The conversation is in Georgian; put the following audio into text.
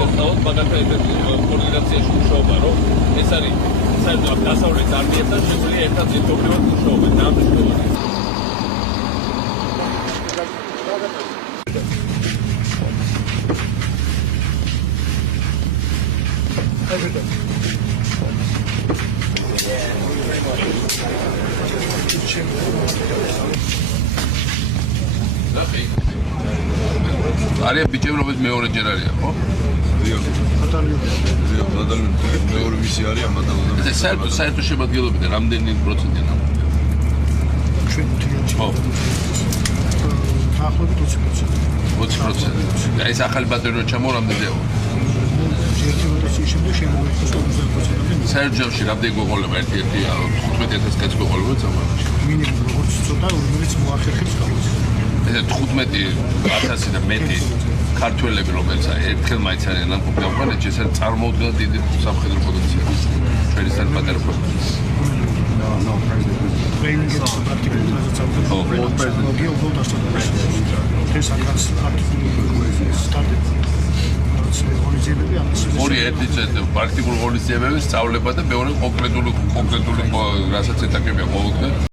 შეცდავთ მაგალითად კოორდინაციაში მუშაობა, რომ ეს არის საერთოდ დასავლეთ არმიასთან შეგვიძლია ერთად ერთობლივად მუშაობენ და ამ მნიშვნელოვანია. Are biçim robot meore cerari ya, o? Yok. Batalyon. Meore misiyari ama batalyon. Საერთო შემადგენლობიდან რამდენი პროცენტია? ჩვენ თვითონ ხო. დაახლოებით 20%. 20%. და ეს ახალი ბატალიონი ჩამო რამდენია? ერთი როტაციის შემდეგ შემოვეცეს 50%-ამდე. საერთო ჯამში რამდენი გვეყოლება ერთ-ერთი 15,000 კაცი გვეყოლება წამალში. მინიმუმ როგორც ცოტა, რომელიც მოახერხებს გამოც. ეს 15,000 და მეტი ქართველები, რომელიც ერთხელ მაინც არიან ნამყოფი ავღანეთში, ეს არის წარმოუდგენლად დიდი სამხედრო პოტენციალი. ჩვენი სარბატარო პროფესია. ტრეინინგის პრაქტიკული ტექნოლოგია უფრო დასწავლებს. ეს აქაც სტარტი. ორი ერთი პრაქტიკული ღონისძიებები სწავლება და მეორე კონკრეტული რასაც ეტაკებია მოვუდგე.